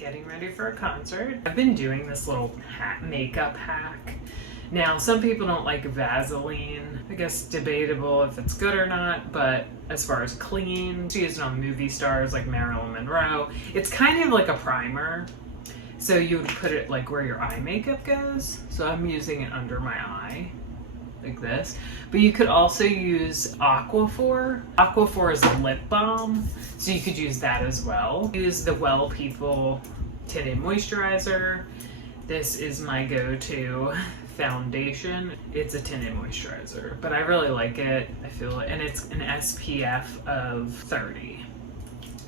getting ready for a concert. I've been doing this little makeup hack. Now, some people don't like Vaseline. I guess debatable if it's good or not, but as far as clean, it's used on movie stars like Marilyn Monroe. It's kind of like a primer. So you would put it like where your eye makeup goes. So I'm using it under my eye, like this. But you could also use Aquaphor. Aquaphor is a lip balm, so you could use that as well. Use the Well People Tinted Moisturizer. This is my go-to foundation. It's a tinted moisturizer, but I really like it. I feel it, and it's an SPF of 30.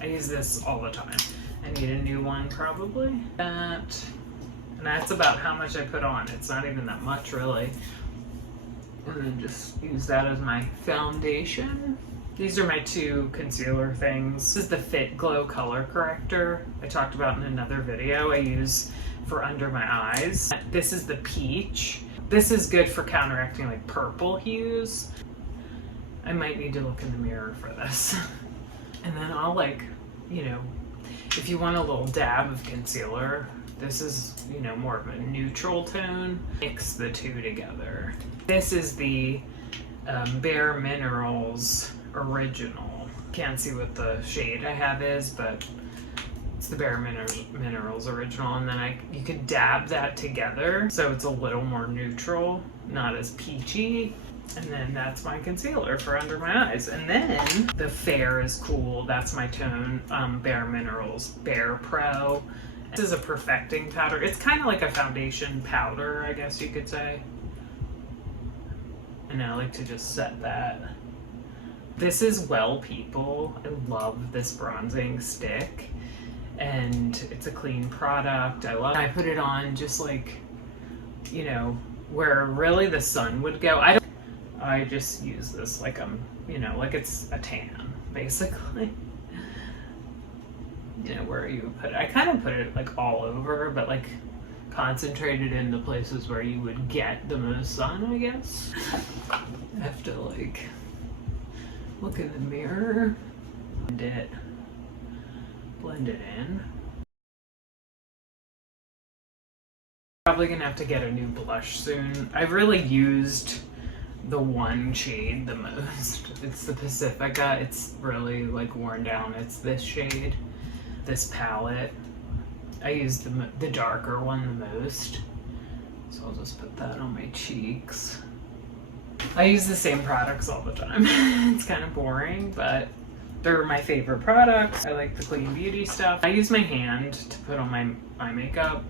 I use this all the time. I need a new one probably. And that's about how much I put on. It's not even that much really. And then just use that as my foundation. These are my two concealer things. This is the Fit Glow Color Corrector I talked about in another video I use for under my eyes. This is the Peach. This is good for counteracting like purple hues. I might need to look in the mirror for this. And then I'll like, you know, if you want a little dab of concealer, this is, you know, more of a neutral tone. Mix the two together. This is the Bare Minerals Original. Can't see what the shade I have is, but it's the Bare Minerals Original, and then you could dab that together so it's a little more neutral, not as peachy. And then that's my concealer for under my eyes. And then the Fair is Cool. That's my tone, Bare Minerals Bare Pro. This is a perfecting powder. It's kind of like a foundation powder, I guess you could say. And I like to just set that. This is Well People. I love this bronzing stick. And it's a clean product. I love it. I put it on just like, you know, where really the sun would go. I just use this like you know, like it's a tan, basically. You know, where you put it. I kind of put it like all over, but like concentrated in the places where you would get the most sun, I guess. I have to like look in the mirror and blend it in. Probably gonna have to get a new blush soon. I've really used the one shade the most. It's the Pacifica. It's really like worn down. It's this shade, this palette. I used the darker one the most. So I'll just put that on my cheeks. I use the same products all the time. It's kind of boring, but they're my favorite products. I like the clean beauty stuff. I use my hand to put on my eye makeup.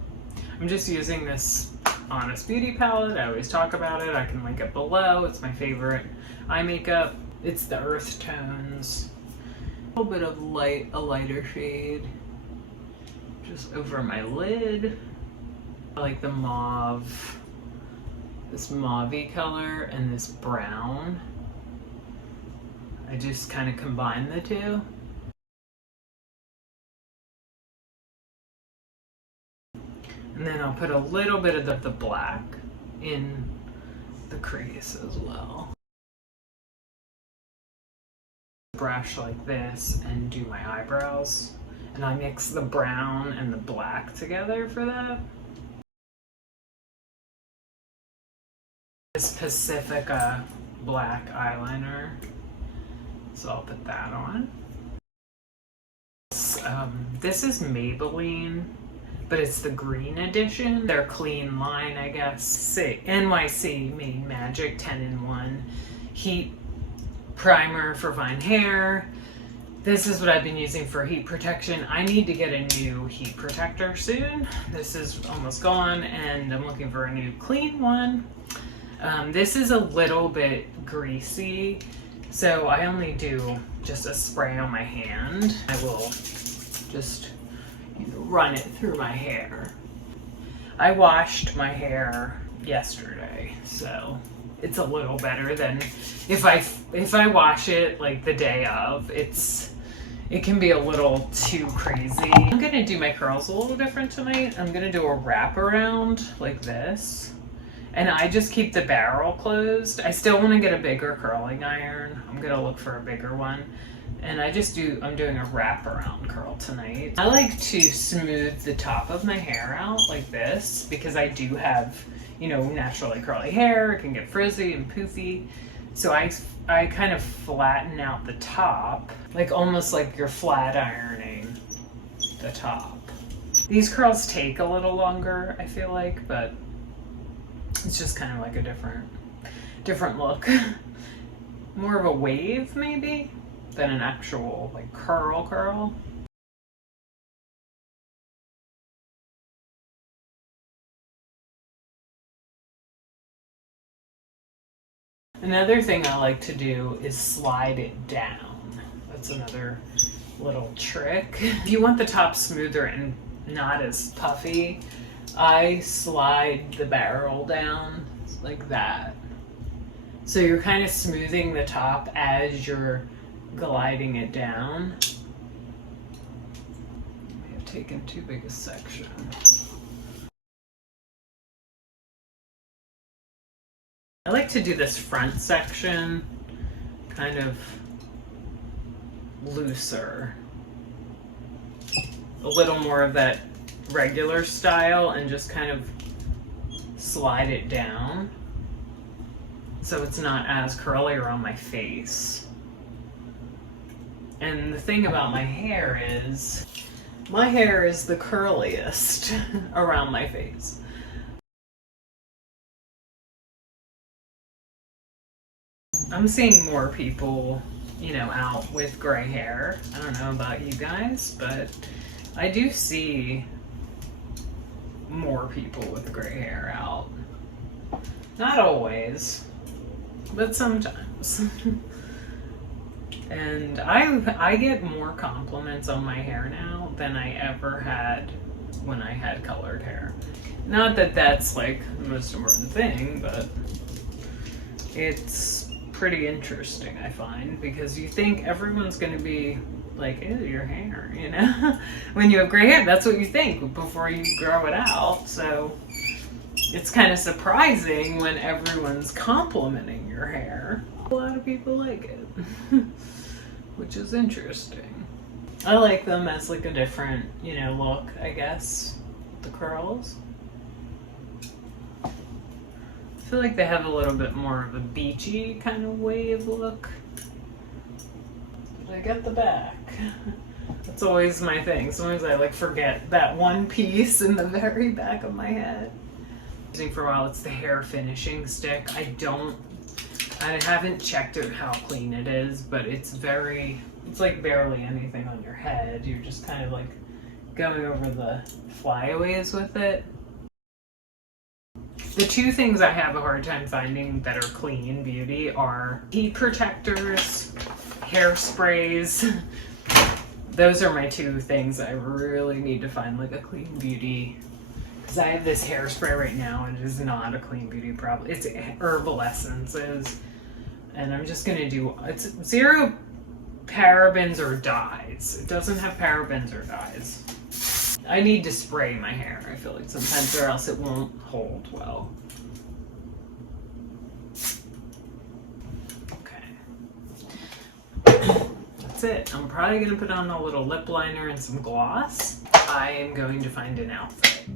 I'm just using this Honest Beauty palette. I always talk about it. I can link it below. It's my favorite eye makeup. It's the earth tones. A little bit of a lighter shade just over my lid. I like the mauve, this mauve-y color and this brown. I just kind of combine the two. And then I'll put a little bit of the black in the crease as well. Brush like this and do my eyebrows. And I mix the brown and the black together for that. This Pacifica black eyeliner. So I'll put that on. This is Maybelline, but it's the green edition. Their clean line, I guess. NYC Made Magic 10-in-1 Heat Primer for fine hair. This is what I've been using for heat protection. I need to get a new heat protector soon. This is almost gone, and I'm looking for a new clean one. This is a little bit greasy, so I only do just a spray on my hand. I will just run it through my hair. I washed my hair yesterday, so it's a little better than if I wash it like the day of. It can be a little too crazy. I'm gonna do my curls a little different tonight. I'm gonna do a wraparound like this. And I just keep the barrel closed. I still want to get a bigger curling iron. I'm gonna look for a bigger one. And I'm doing a wraparound curl tonight. I like to smooth the top of my hair out like this because I do have, you know, naturally curly hair. It can get frizzy and poofy. So I kind of flatten out the top, like almost like you're flat ironing the top. These curls take a little longer, I feel like, but it's just kind of like a different look. More of a wave maybe than an actual like curl. Another thing I like to do is slide it down. That's another little trick. If you want the top smoother and not as puffy, I slide the barrel down like that. So you're kind of smoothing the top as you're gliding it down. I may have taken too big a section. I like to do this front section kind of looser. A little more of that regular style and just kind of slide it down so it's not as curly around my face. And the thing about my hair is the curliest around my face. I'm seeing more people, you know, out with gray hair. I don't know about you guys, but I do see more people with gray hair out. Not always, but sometimes. And I get more compliments on my hair now than I ever had when I had colored hair. Not that that's like the most important thing, but it's pretty interesting, I find, because you think everyone's going to be like, ew, your hair, you know? When you have gray hair, that's what you think before you grow it out. So it's kind of surprising when everyone's complimenting your hair. A lot of people like it, which is interesting. I like them as like a different, you know, look, I guess, the curls. I feel like they have a little bit more of a beachy kind of wave look. Did I get the back? That's always my thing. Sometimes I like forget that one piece in the very back of my head. For a while, it's the hair finishing stick. I haven't checked out how clean it is, but it's like barely anything on your head. You're just kind of like going over the flyaways with it. The two things I have a hard time finding that are clean beauty are heat protectors, hairsprays. Those are my two things I really need to find like a clean beauty. Because I have this hairspray right now and it is not a clean beauty problem. It's herbal essences. And I'm just going to do, it's 0 parabens or dyes. It doesn't have parabens or dyes. I need to spray my hair, I feel like sometimes, or else it won't hold well. Okay. That's it. I'm probably going to put on a little lip liner and some gloss. I am going to find an outfit.